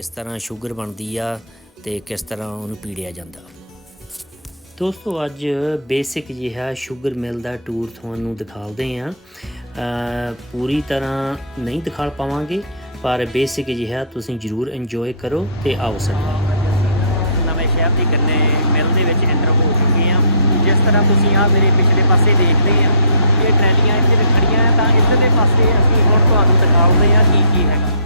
ਕਿਸ ਤਰ੍ਹਾਂ ਸ਼ੂਗਰ ਬਣਦੀ ਆ ਤੇ ਕਿਸ ਤਰ੍ਹਾਂ ਉਹਨੂੰ ਪੀੜਿਆ ਜਾਂਦਾ। ਦੋਸਤੋ ਅੱਜ ਬੇਸਿਕ ਜਿਹਾ ਸ਼ੂਗਰ ਮਿਲ ਦਾ ਟੂਰ ਤੁਹਾਨੂੰ ਦਿਖਾਉਂਦੇ ਆ। ਪੂਰੀ ਤਰ੍ਹਾਂ ਨਹੀਂ ਦਿਖਾ ਪਾਵਾਂਗੇ ਪਰ ਬੇਸਿਕ ਜਿਹਾ ਤੁਸੀਂ ਜਰੂਰ ਇੰਜੋਏ ਕਰੋ ਤੇ ਆਓ ਸਾਡੇ ਨਵੇਂ ਸ਼ਹਿਰ ਦੀ ਗੰਨੇ ਮਿਲ ਦੇ ਵਿੱਚ ਐਂਟਰ ਹੋ ਚੁੱਕੇ ਆ। ਜਿਸ ਤਰ੍ਹਾਂ ਤੁਸੀਂ ਆ ਮੇਰੇ ਪਿਛਲੇ ਪਾਸੇ ਦੇਖਦੇ ਆ ਇਹ ਟਰੈਲੀਆਂ ਇੱਥੇ ਖੜੀਆਂ ਆ ਤਾਂ ਇੱਧਰਲੇ ਪਾਸੇ ਅਸੀਂ ਹੁਣ ਤੁਹਾਨੂੰ ਦਿਖਾਉਂਦੇ ਆ ਕੀ ਕੀ ਹੈਗਾ।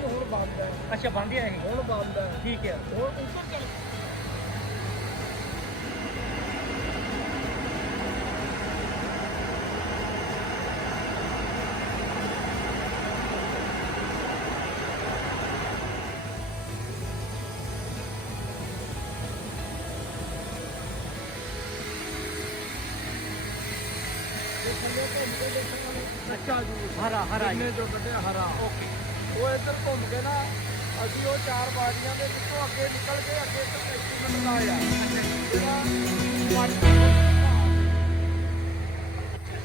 ਵੀ ਹੁਣ ਬੰਦ ਹੈ। ਅੱਛਾ ਬੰਦ ਆ ਇਹ ਹੁਣ ਬੰਦ ਹੈ। ਠੀਕ ਆ ਹੁਣ ਉੱਪਰ ਚੱਲ ਅੱਛਾ ਜੀ ਹਰਾ ਹਰਾ ਇਹਨੇ ਜੋ। ਕੱਢਿਆ ਹਰਾ। ਓਕੇ। ਉਹ ਇੱਧਰ ਘੁੰਮ ਕੇ ਨਾ ਅਸੀਂ ਉਹ ਚਾਰ ਬਾਜੀਆਂ ਦੇ ਵਿੱਚੋਂ ਅੱਗੇ ਨਿਕਲ ਕੇ ਅੱਗੇ ਇੱਕ ਐਕਸੀਡੈਂਟ ਲਾਇਆ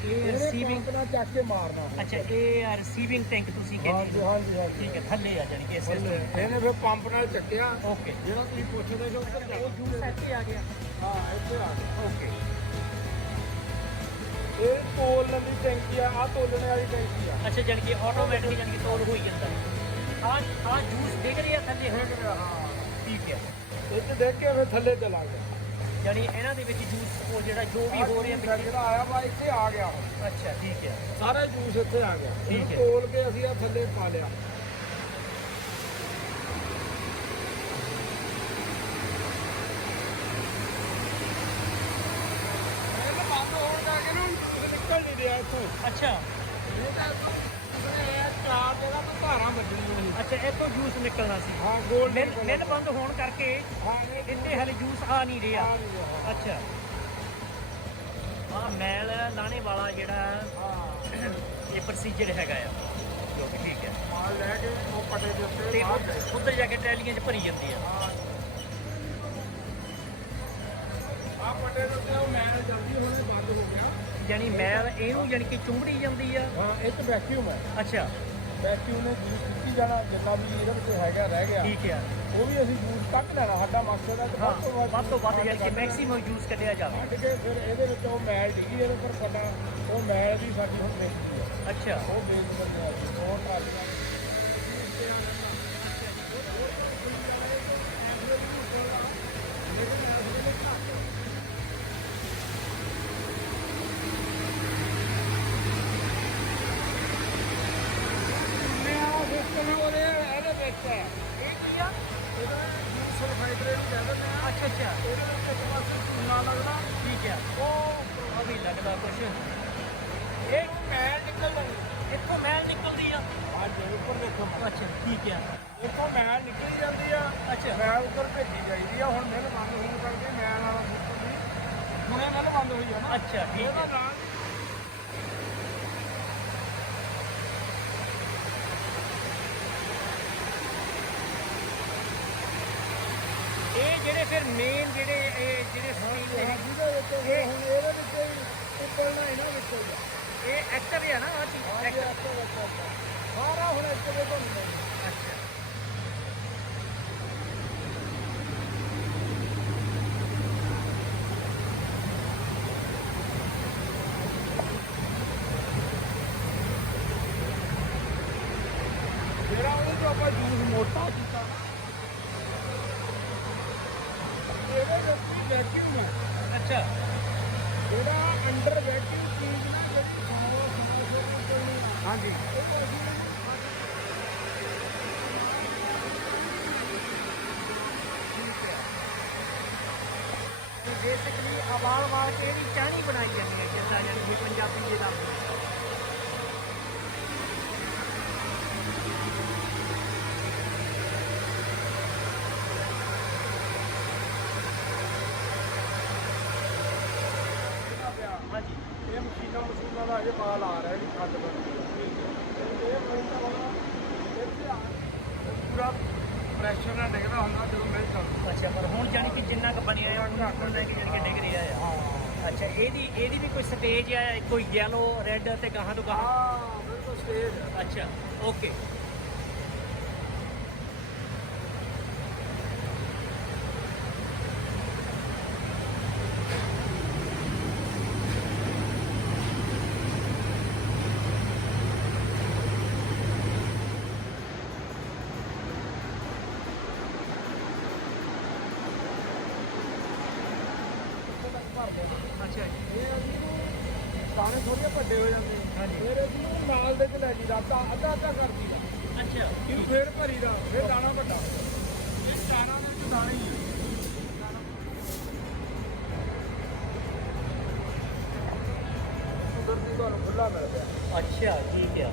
ਜਿਹੜਾ ਪੰਪ ਨਾਲ ਚੱਕ ਕੇ ਮਾਰਨਾ ਅੱਛਾ ਇਹ ਰਿਸੀਵਿੰਗ ਟੈਂਕ ਤੁਸੀਂ ਹਾਂਜੀ ਕਹਿੰਦੇ ਹਾਂਜੀ ਹਾਂਜੀ। ਠੀਕ ਹੈ ਥੱਲੇ ਆ ਜਾਣੀ ਕਿ ਇਸ ਇਹਨੇ ਫਿਰ ਪੰਪ ਨਾਲ ਚੱਕਿਆ। ਓਕੇ ਜਿਹੜਾ ਤੁਸੀਂ ਪੁੱਛਦੇ ਸੀ ਉੱਧਰ ਉਹ ਜੂਸ ਇੱਥੇ ਆ ਗਿਆ। ਹਾਂ ਇੱਥੇ ਆ ਗਿਆ। ਓਕੇ ਇਹ ਤੋਲਣ ਦੀ ਟੈਂਕੀ ਆ ਆ ਤੋਲਣ ਵਾਲੀ ਟੈਂਕੀ ਆ। ਅੱਛਾ ਜਾਣੀ ਕਿ ਆਟੋਮੈਟਿਕ ਜਾਣੀ ਕਿ ਤੋਲ ਹੋਈ ਜਾਂਦਾ ਆ ਆ ਜੂਸ ਰਿਹਾ ਥੱਲੇ ਹਾਂ ਠੀਕ ਹੈ। ਇੱਥੇ ਦੇਖ ਕੇ ਫਿਰ ਥੱਲੇ ਚਲਾ ਗਿਆ। ਜਾਣੀ ਇਹਨਾਂ ਦੇ ਵਿੱਚ ਜੂਸ ਉਹ ਜਿਹੜਾ ਜੋ ਵੀ ਹੋ ਰਿਹਾ ਪਿੱਛੇ। ਜਿਹੜਾ ਆਇਆ ਵਾ ਇੱਥੇ ਆ ਗਿਆ। ਅੱਛਾ ਠੀਕ ਹੈ। ਸਾਰਾ ਜੂਸ ਇੱਥੇ ਆ ਗਿਆ। ਠੀਕ ਹੈ। ਤੋਲ ਕੇ ਅਸੀਂ ਆ ਥੱਲੇ ਪਾ ਲਿਆ ਇਹ ਬੰਦ ਹੋਣ ਕਰਕੇ ਨਾ ਇਹ ਨਿਕਲ ਨਹੀਂ ਰਿਹਾ ਇੱਥੋਂ? ਅੱਛਾ। ਇਹ ਤਾਂ ਇੱਥੋਂ ਇਹ ਚਾਰ ਜਗ੍ਹਾ ਤੋਂ ਧਾਰਾਂ ਵੱਜਣੀਆਂ ਸੀ ਅੱਛਾ ਇੱਥੋਂ ਜੂਸ ਨਿਕਲਣਾ ਸੀ। ਹਾਂ ਗੋਲ ਮਿਲ ਮਿਲ ਬੰਦ ਹੋਣ ਕਰਕੇ ਹਾਂ ਇਹ ਇੱਥੇ ਹਲੇ ਜੂਸ ਆ ਨਹੀਂ ਰਿਹਾ। ਆ ਨਹੀਂ ਰਿਹਾ। ਅੱਛਾ। ਆ ਮੈਲ ਲਾਣੇ ਵਾਲਾ ਜਿਹੜਾ ਹਾਂ। ਇਹ ਪ੍ਰੋਸੀਜਰ ਹੈਗਾ ਆ। ਜੋ ਕਿ ਠੀਕ ਹੈ। ਮਾਲ ਲੈ ਕੇ ਉਹ ਪਟੇ ਦੇ ਉੱਤੇ ਤੇ ਲੈ ਉੱਧਰ ਜਾ ਕੇ ਟੈਲੀਆਂ 'ਚ ਭਰੀ ਜਾਂਦੀ ਆ। ਆ ਪਟੇ ਦੇ ਉੱਤੇ ਉਹ ਮੈਲ ਜਲਦੀ ਹੋਣੇ ਬੰਦ ਹੋ ਗਿਆ। ਯਾਨੀ ਮੈਲ ਇਹਨੂੰ ਯਾਨੀ ਕਿ ਚੁੰਬੜੀ ਜਾਂਦੀ ਆ। ਹਾਂ ਇੱਕ ਵੈਕਿਊਮ ਹੈ ਅੱਛਾ। ਵੈਕਿਊਮ ਨੇ ਜੂਸ ਕੀਤੀ ਜਾਣਾ ਜਿੰਨਾ ਵੀ ਇਹਦੇ ਵਿੱਚ ਹੈਗਾ ਰਹਿ ਗਿਆ। ਠੀਕ ਹੈ ਉਹ ਵੀ ਅਸੀਂ ਜੂਸ ਕੱਢ ਲੈਣਾ ਸਾਡਾ ਮਕਸਦ ਹੈ ਕਿ ਹਾਂ ਵੱਧ ਤੋਂ ਵੱਧ ਤੋਂ ਵੱਧ ਕੱਢ ਯਾਨੀ ਕਿ। ਮੈਕਸਿਮਮ ਯੂਜ਼ ਕੱਢਿਆ ਜਾਵੇ। ਕੱਢ ਕੇ ਫਿਰ ਇਹਦੇ ਵਿੱਚ ਉਹ ਮੈਲ ਡਿੱਗੀ ਇਹਦੇ ਪਰ ਪਤਾ ਉਹ ਮੈਲ ਵੀ ਸਾਡੀ ਹੁਣ ਵੇਚਦੀ ਹੈ ਅੱਛਾ। ਉਹ ਵੇਚ ਦਿੰਦੇ ਆ ਅਸੀਂ ਦੋ ਟਰਾਲੀਆਂ ਮੈਂ ਆ ਸਿਸਟਮ ਉਹਦੇ ਇਹਦੇ ਵਿੱਚ ਹੈ ਇਹ ਕੀ ਆ ਇਹਦਾ ਜੂਸ ਸਲਫਾਈਡਰੇ ਨੂੰ ਕਹਿ ਦਿੰਦੇ ਆ। ਇਹਦੇ ਵਿੱਚ ਇੱਕ ਪਾਸੇ ਚੂਨਾ ਲੱਗਦਾ ਠੀਕ ਹੈ। ਉਹ ਆ ਵੀ ਲੱਗਦਾ ਕੁਛ। ਇਹ ਮੈਲ ਨਿਕਲ ਜਾਂਦੀ ਇੱਥੋਂ ਮੈਲ ਨਿਕਲਦੀ ਆ। ਆ ਉੱਪਰ ਦੇਖੋ ਅੱਛਾ ਠੀਕ ਹੈ। ਇੱਥੋਂ ਮੈਲ ਨਿਕਲੀ ਜਾਂਦੀ ਆ। ਅੱਛਾ। ਮੈਲ ਉੱਪਰ ਭੇਜੀ ਜਾਂਦੀ ਆ। ਹੁਣ ਮਿਲ ਬੰਦ ਹੋਣ ਕਰਕੇ ਮੈਲ ਵਾਲਾ ਸਿਸਟਮ ਵੀ ਹੁਣੇ ਮਿਲ ਬੰਦ ਹੋਈ ਆ ਨਾ। ਅੱਛਾ ਠੀਕ ਉਹਦਾ ਹੈ ਨਾਲ ਇਹ ਜਿਹੜੇ ਫਿਰ ਮੇਨ ਜਿਹੜੇ ਇਹ ਜਿਹੜੇ ਸਟੀਲ ਦੇ ਹਾਂ, ਜਿਹਦੇ ਵਿੱਚ ਇਹ ਹੁਣ ਇਹਦੇ ਵਿੱਚ ਹੀ ਉੱਪਰਨਾ ਇਹਨਾਂ ਵਿੱਚ ਹੀ। ਇਹ ਐਕਟਰ ਆ ਨਾ ਆ ਚੀਜ਼ ਹਾਂ ਅੱਛਾ ਸਾਰਾ ਹੁਣ ਦੇ ਤੋਂ ਨਹੀਂ ਅੱਛਾ ਜਿਹੜਾ ਉਹਦੇ ਤੋਂ ਆਪਾਂ ਜੂਸ ਮੋਟਾ ਕੀਤਾ ਨਾ ਇਹਦੇ ਵਿੱਚ ਵੈਕਿਊਮ ਹੈ ਅੱਛਾ ਜਿਹੜਾ ਅੰਡਰ ਵੈਕਿਊਮ ਚੀਜ਼ ਨਾ ਜਿਹੜੀ ਸਾਰਾ ਸਮਾਂ ਚੱਲਣੀ ਹਾਂਜੀ। ਉਹ ਅਸੀਂ ਬੇਸਿਕਲੀ ਆਵਾਲ ਵਾਲ ਕੇ ਇਹਦੀ ਚਾਹਣੀ ਬਣਾਈ ਜਾਂਦੀ ਹੈ ਜਿੱਦਾਂ ਜਾਨੀ ਪੰਜਾਬੀ ਜਿਹਦਾ ਪਿਆ ਹਾਂਜੀ। ਇਹ ਮਸ਼ੀਨਾਂ ਮਸ਼ੀਨਾਂ ਦਾ ਅਜੇ ਮਾਲ ਆ ਰਿਹਾ ਜੀ ਖੰਡ ਬਣਦੀ ਹੈ ਤੇ ਇਹ ਮਿਲ ਤਾਂ ਵਾਲਾ ਇੱਥੇ ਆ ਪੂਰਾ ਪ੍ਰੈਸ਼ਰ ਨਾਲ ਡਿੱਗਦਾ ਹੁੰਦਾ ਜਦੋਂ ਮਿਲ ਚੱਲਦਾ ਅੱਛਾ ਪਰ ਹੁਣ ਜਾਨੀ ਕਿ ਜਿੰਨਾ ਕੁ ਬਣਿਆ ਹੈ ਉਹਨੂੰ ਰੱਖਣ ਲੈ ਕੇ ਜਾਨੀ ਕਿ ਡਿੱਗ ਰਿਹਾ ਆ। ਹਾਂ। ਅੱਛਾ ਇਹਦੀ ਇਹਦੀ ਵੀ ਕੋਈ ਸਟੇਜ ਆ ਕੋਈ ਯੈਲੋ ਰੈੱਡ ਤੇ ਗਾਹਾਂ ਤੋਂ ਗਾਹਾਂ? ਹਾਂ ਬਿਲਕੁਲ ਸਟੇਜ ਅੱਛਾ ਓਕੇ ਭਰਦੇ ਨੇ। ਅੱਛਾ ਜੀ ਇਹ ਅਸੀਂ ਨੂੰ ਦਾਣੇ ਥੋੜੇ ਵੱਡੇ ਹੋ ਜਾਂਦੇ ਨੇ। ਹਾਂਜੀ। ਫਿਰ ਅਸੀਂ ਨੂੰ ਨਾਲ ਦੇ ਚ ਲੈ ਜੀ ਅੱਧਾ ਅੱਧਾ ਅੱਧਾ ਕਰ ਦਈਦਾ ਅੱਛਾ ਇਹਨੂੰ ਫੇਰ ਭਰੀ ਦਾ ਫਿਰ ਦਾਣਾ ਵੱਡਾ। ਇਹ ਚਾਰਾਂ ਦੇ ਵਿੱਚ ਦਾਣੇ ਹੀ। ਕੁਦਰਤੀ ਤੁਹਾਨੂੰ ਖੁੱਲਾ ਮਿਲ ਗਿਆ। ਅੱਛਾ ਠੀਕ ਆ।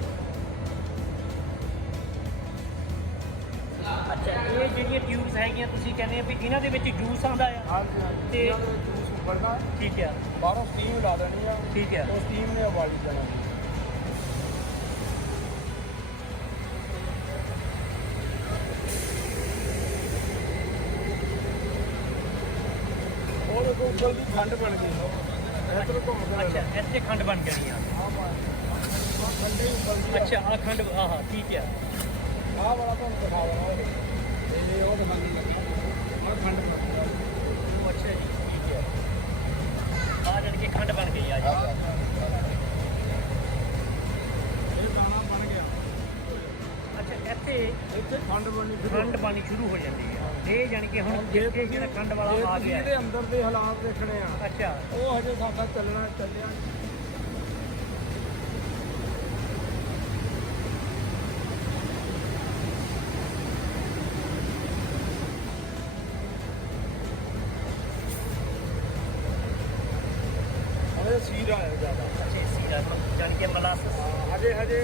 ਅੱਛਾ ਇਹ ਜਿਹੜੀਆਂ ਟਿਊਬਸ ਹੈਗੀਆਂ ਤੁਸੀਂ ਕਹਿੰਦੇ ਆ ਵੀ ਇਹਨਾਂ ਦੇ ਵਿੱਚ ਜੂਸ ਆਉਂਦਾ ਆ? ਹਾਂਜੀ ਹਾਂਜੀ। ਤੇ- ਜੂਸ ਉੱਬਲਣਾ ਠੀਕ ਆ। ਬਾਹਰੋਂ ਸਟੀਮ ਲਾ ਦੇਣੀ ਆ। ਠੀਕ ਆ। ਉਹ ਸਟੀਮ ਨੇ ਉਬਾਲੀ ਜਾਣਾ। ਦੀ ਖੰਡ ਬਣ ਗਈ। ਇੱਧਰ ਘੁੰਮ ਕੇ ਅੱਛਾ ਇੱਥੇ ਖੰਡ ਬਣ ਜਾਣੀ ਆ। ਖੰਡੇ ਹੀ ਠੀਕ ਆ ਆਹ ਵਾਲਾ ਤੁਹਾਨੂੰ ਦਿਖਾ ਦੇਣਾ ਉਹਦੇ ਇਹ ਉਹ ਦਿਖਾਉਣ ਲੱਗਾ ਆਹ ਖੰਡ ਉਹ ਅੱਛਾ ਜੀ ਠੀਕ ਆ ਆ ਜਣ ਕੇ ਖੰਡ ਬਣ ਗਈ ਆ ਜੀ। ਇਹ ਦਾਣਾ ਬਣ ਗਿਆ। ਅੱਛਾ ਇੱਥੇ ਇੱਥੇ ਖੰਡ ਬਣਨੀ ਖੰਡ ਪਾਣੀ ਸ਼ੁਰੂ ਹੋ ਜਾਂਦੀ ਆ। ਇਹ ਜਾਣੀ ਕਿ ਹੁਣ ਜੇ ਜਿੱਥੇ ਤੁਸੀਂ ਜਿਹੜਾ ਖੰਡ ਵਾਲਾ ਜੇ ਆ ਤੁਸੀਂ ਗਿਆ ਇਹਦੇ ਅੰਦਰ ਦੇ ਹਾਲਾਤ ਦੇਖਣੇ ਆ ਅੱਛਾ। ਉਹ ਹਜੇ ਸਾਡਾ ਚੱਲਣਾ ਚੱਲਿਆ। ਹਜੇ ਸੀਰਾ ਹੈ ਜ਼ਿਆਦਾ। ਅੱਛਾ ਇਹ ਸੀਰਾ ਜਾਣੀ ਕਿ ਮਲਾਸਸ। ਹਾਂ, ਹਜੇ ਹਜੇ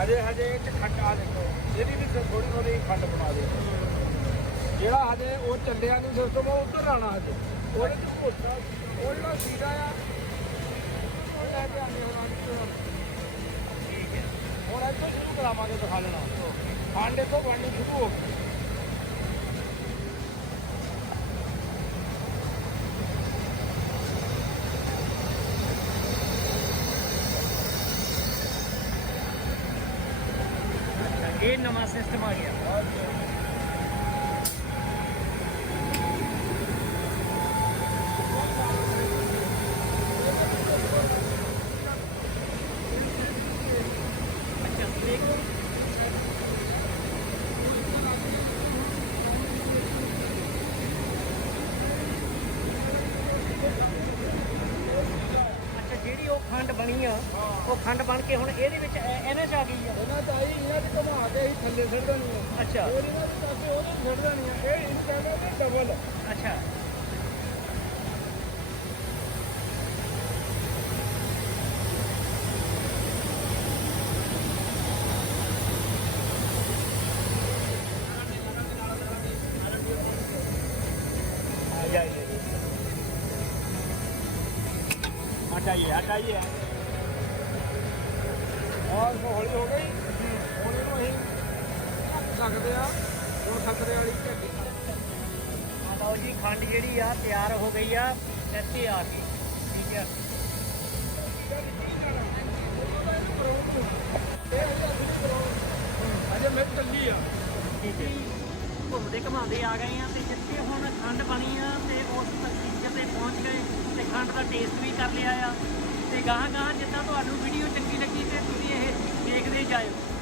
ਹਜੇ ਹਜੇ ਇਹ 'ਚ ਖੰਡ ਆ ਦੇਖੋ ਇਹਦੀ ਵੀ ਥੋੜੀ ਥੋੜੀ ਖੰਡ ਬਣਾ ਦੇ ਜਿਹੜਾ ਹਜੇ ਉਹ ਚੱਲਿਆ ਨਹੀਂ ਸਿਸਟਮ ਉਹ ਉੱਧਰ ਆਣਾ ਹਜੇ। ਉਹਦੇ ਚ ਘੋਟਾ ਉਹ ਜਿਹੜਾ ਸੀਰਾ ਆ ਉਹ ਲੈ ਕੇ ਆਉਂਦੇ ਹੁਣ ਠੀਕ ਹੈ ਹੁਣ ਇੱਥੋਂ ਸ਼ੁਰੂ ਕਰਾਵਾਂਗੇ ਦਿਖਾ ਲੈਣਾ। ਖੰਡ ਇੱਥੋਂ ਬਣਨੀ ਸ਼ੁਰੂ ਹੋ ਗਈ। ਇਹ ਨਵਾਂ ਸਿਸਟਮ ਆ ਗਿਆ ਅੱਛਾ ਦੇਖ ਅੱਛਾ ਜਿਹੜੀ ਉਹ ਖੰਡ ਬਣੀ ਆ ਉਹ ਖੰਡ ਬਣ ਕੇ ਹੁਣ ਇਹਦੇ ਵਿੱਚ ਐ- ਇਹਨਾਂ ਚ ਆ ਗਈ ਆ ਇਹਨਾਂ ਚ ਆਈ ਇਹਨਾਂ ਚ ਘੁਮਾ ਕੇ ਹੀ ਥੱਲੇ ਸਿੱਟ ਦੇਣੀ ਆ ਅੱਛਾ ਹੋਰ ਇਹਨਾਂ ਚ ਕਾਸੇ ਉਹਦੇ ਸਿੱਟ ਦੇਣੀ ਆ ਇਹ ਇਸ ਕਹਿੰਦੇ ਨੇ ਡਬਲ ਅੱਛਾ आ जाइए हटाइए हटाइए ਔਰ ਹੌਲੀ ਹੋ ਗਈ। ਹੁਣ ਇਹਨੂੰ ਅਸੀਂ ਸਕਦੇ ਆ ਹੁਣ ਖਤਰੇ ਵਾਲੀ ਝੱਡੀ ਆ ਲਓ ਜੀ ਖੰਡ ਜਿਹੜੀ ਆ ਤਿਆਰ ਹੋ ਗਈ ਆ ਇੱਥੇ ਆ ਕੇ ਠੀਕ ਹੈ ਅਜੇ ਮੈਂ ਚੱਲੀ ਆ। ਠੀਕ ਹੈ ਘੁੰਮਦੇ ਘਮਾਉਂਦੇ ਆ ਗਏ ਆ ਤੇ ਜਿੱਥੇ ਹੁਣ ਖੰਡ ਬਣੀ ਆ ਤੇ ਉਸ ਤਕਨੀਕ ਤੇ ਪਹੁੰਚ ਗਏ ਤੇ ਖੰਡ ਦਾ ਟੇਸਟ ਵੀ ਕਰ ਲਿਆ ਆ। ਤੇ ਗਾਹਾਂ ਗਾਹਾਂ ਜਿੱਦਾਂ ਤੁਹਾਨੂੰ ਵੀਡੀਓ ਚੰਗੀ ਲੱਗੀ ਤੇ ਇਹ ਦੇਖਦੇ ਜਾਇਓ।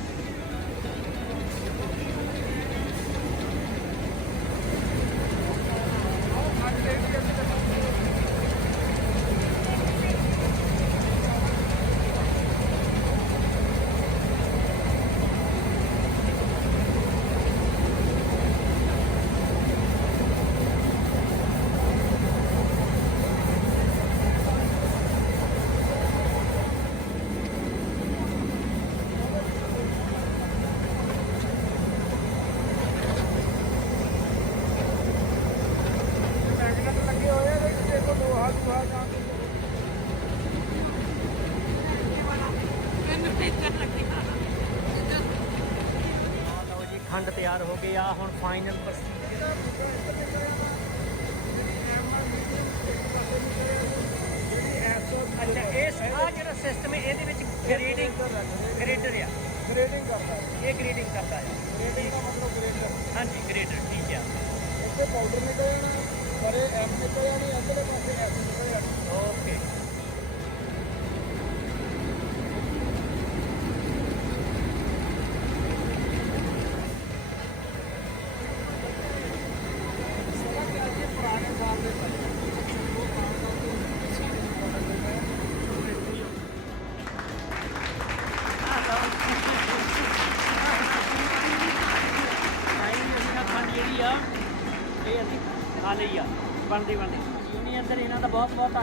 ਖੰਡ ਤਿਆਰ ਹੋ ਗਈ ਆ ਹੁਣ ਫਾਈਨਲ ਅੱਛਾ ਇਸ ਆ ਜਿਹੜਾ ਸਿਸਟਮ ਹੈ ਇਹਦੇ ਵਿੱਚ ਗ੍ਰੇਡਿੰਗ ਗ੍ਰੇਡਰ ਆ। ਗ੍ਰੇਡਿੰਗ ਕਰਦਾ। ਇਹ ਗ੍ਰੇਡਿੰਗ ਕਰਦਾ ਹੈ। ਗ੍ਰੇਡਿੰਗ ਦਾ ਮਤਲਬ ਗ੍ਰੇਡਰ ਹਾਂਜੀ ਗ੍ਰੇਡਰ ਠੀਕ ਆ। ਇੱਥੇ ਪਾਊਡਰ ਨਿਕਲ ਜਾਣਾ ਪਰੇ ਐਮ ਨਿਕਲ ਜਾਣੀ ਅੰਦਰਲੇ ਪਾਸੇ ਐਸ ਨਿਕਲ ਜਾਣੀ। ਓਕੇ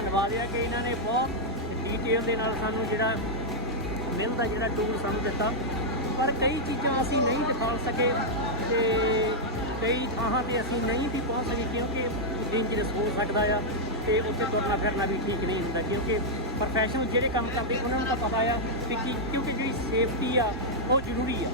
ਧੰਨਵਾਦ ਹੈ ਕਿ ਇਹਨਾਂ ਨੇ ਬਹੁਤ ਡੀਟੇਲ ਦੇ ਨਾਲ ਸਾਨੂੰ ਜਿਹੜਾ ਮਿਲ ਦਾ ਜਿਹੜਾ ਟੂਲ ਸਾਨੂੰ ਦਿੱਤਾ। ਪਰ ਕਈ ਚੀਜ਼ਾਂ ਅਸੀਂ ਨਹੀਂ ਦਿਖਾ ਸਕੇ ਤੇ ਕਈ ਥਾਵਾਂ ਤੇ ਅਸੀਂ ਨਹੀਂ ਵੀ ਪਹੁੰਚ ਸਕੇ ਕਿਉਂਕਿ ਡੇਂਜਰਸ ਹੋ ਸਕਦਾ ਆ ਤੇ ਉੱਥੇ ਤੁਰਨਾ ਫਿਰਨਾ ਵੀ ਠੀਕ ਨਹੀਂ ਹੁੰਦਾ ਕਿਉਂਕਿ ਪ੍ਰੋਫੈਸ਼ਨਲ ਜਿਹੜੇ ਕੰਮ ਕਰਦੇ ਉਹਨਾਂ ਨੂੰ ਤਾਂ ਪਤਾ ਆ ਕਿ ਕੀ ਕਿਉਂਕਿ ਜਿਹੜੀ ਸੇਫਟੀ ਆ ਉਹ ਜ਼ਰੂਰੀ ਆ।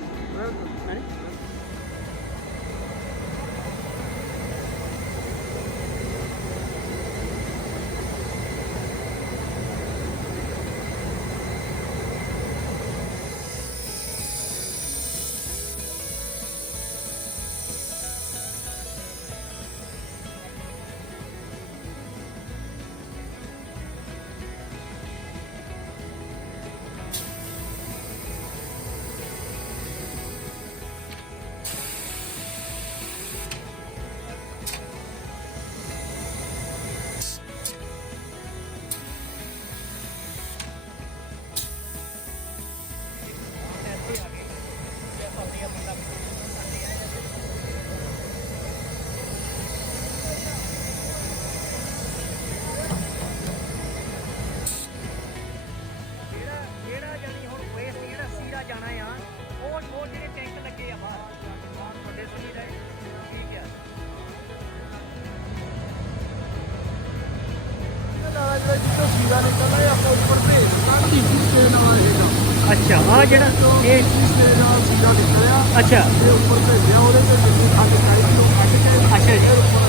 ਜਿਹੜਾ ਨਿਕਲਦਾ ਇਹ ਆਪਾਂ ਉੱਪਰ ਭੇਜ ਦਿੱਤਾ ਤੀਜੀ ਸਟੇਜ ਨਾਲ ਇਹਦਾ ਅੱਛਾ ਆ ਜਿਹੜਾ ਇਹ ਤੀਜੀ ਸਟੇਜ ਨਾਲ ਸੀधा ਨਿਕਲਿਆ ਅੱਛਾ ਤੇ ਉੱਪਰ ਭੇਜਿਆ ਉਹਦੇ ਤੇ ਜਿੰਨੀ ਖੰਡ ਚਾਹੀਦੀ ਉਹ ਕੱਢ ਕੇ ਅੱਛਾ ਜੀ।